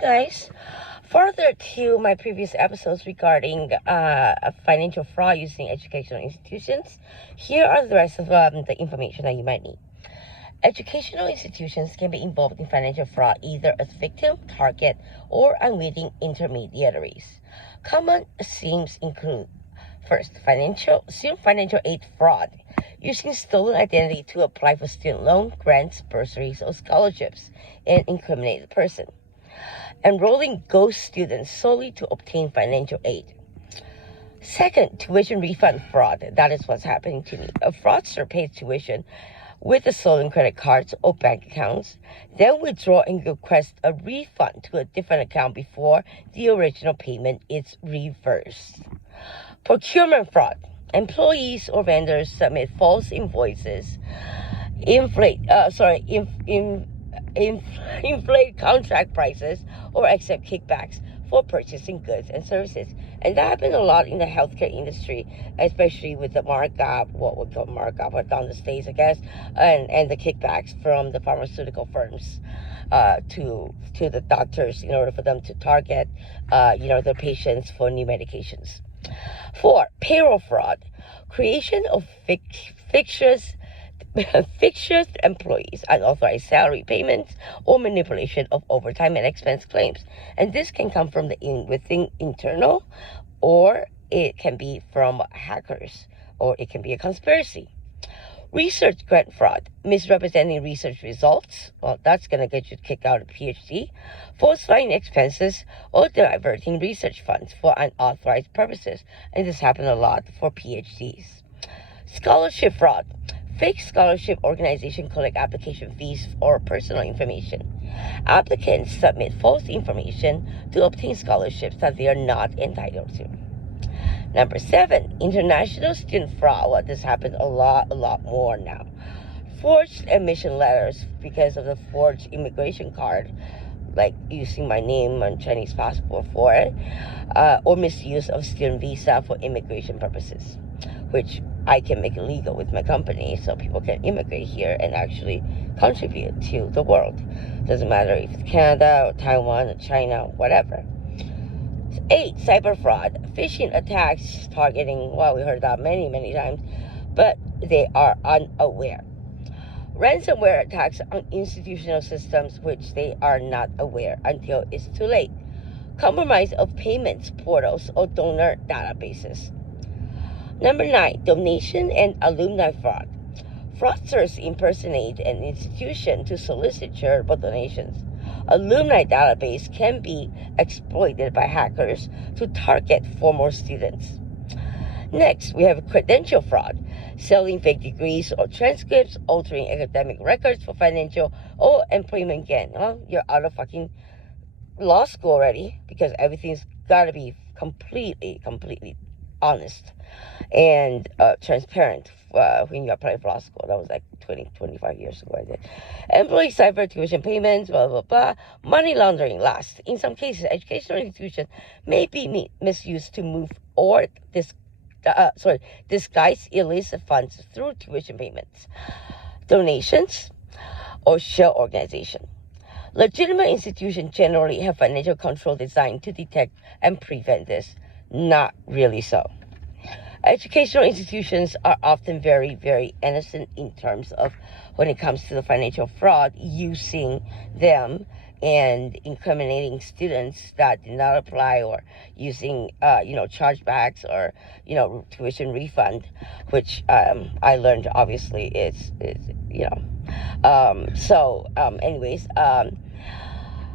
Guys, further to my previous episodes regarding financial fraud using educational institutions, here are the rest of the information that you might need. Educational institutions can be involved in financial fraud either as victim, target, or unwitting intermediaries. Common themes include: first, student financial aid fraud, using stolen identity to apply for student loan, grants, bursaries, or scholarships and incriminate the person. Enrolling ghost students solely to obtain financial aid. Second, tuition refund fraud. That is what's happening to me. A fraudster pays tuition with the stolen credit cards or bank accounts, then withdraw and request a refund to a different account before the original payment is reversed. Procurement fraud. Employees or vendors submit false invoices, inflate contract prices, or accept kickbacks for purchasing goods and services. And that happened a lot in the healthcare industry, especially with the markup, what we call markup, or down the states, I guess, and the kickbacks from the pharmaceutical firms to the doctors in order for them to target, their patients for new medications. 4, payroll fraud. Creation of fictitious employees, unauthorized salary payments, or manipulation of overtime and expense claims. And this can come from within internal, or it can be from hackers, or it can be a conspiracy. Research grant fraud, misrepresenting research results. Well, that's going to get you kicked out of PhD. Falsifying expenses or diverting research funds for unauthorized purposes. And this happened a lot for PhDs. Scholarship fraud. Fake scholarship organization collect application fees or personal information. Applicants submit false information to obtain scholarships that they are not entitled to. Number 7, international student fraud. Well, this happens a lot more now. Forged admission letters because of the forged immigration card, like using my name on Chinese passport for it, or misuse of student visa for immigration purposes, which I can make illegal with my company so people can immigrate here and actually contribute to the world. Doesn't matter if it's Canada or Taiwan or China, whatever. 8, cyber fraud. Phishing attacks targeting, well, we heard that many times, but they are unaware. Ransomware attacks on institutional systems which they are not aware until it's too late. Compromise of payments portals or donor databases. Number 9, donation and alumni fraud. Fraudsters impersonate an institution to solicit charitable donations. Alumni database can be exploited by hackers to target former students. Next, we have credential fraud, selling fake degrees or transcripts, altering academic records for financial or employment gain. Well, you're out of fucking law school already because everything's got to be completely honest and transparent when you apply for law school. That was like 25 years ago, I did. Employee cyber tuition payments, blah, blah, blah. Money laundering. Last, in some cases, educational institutions may be misused to move or disguise illicit funds through tuition payments, donations, or shell organization. Legitimate institutions generally have financial control designed to detect and prevent this. Not really so. Educational institutions are often very innocent in terms of when it comes to the financial fraud, using them and incriminating students that did not apply, or using chargebacks or tuition refund, which I learned obviously is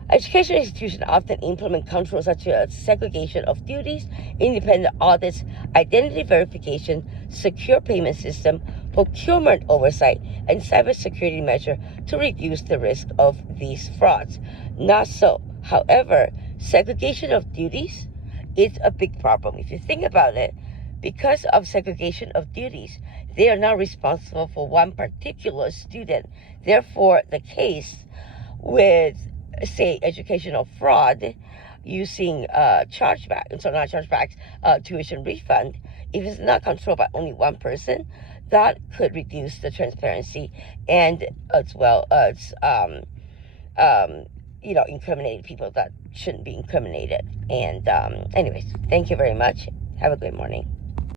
educational institutions often implement controls such as segregation of duties, independent audits, identity verification, secure payment system, procurement oversight, and cybersecurity measures to reduce the risk of these frauds. Not so. However, segregation of duties is a big problem. If you think about it, because of segregation of duties, they are not responsible for one particular student. Therefore, the case with, say, educational fraud using tuition refund, if it's not controlled by only one person, that could reduce the transparency and as well as incriminated people that shouldn't be incriminated. And anyways, thank you very much. Have a good morning.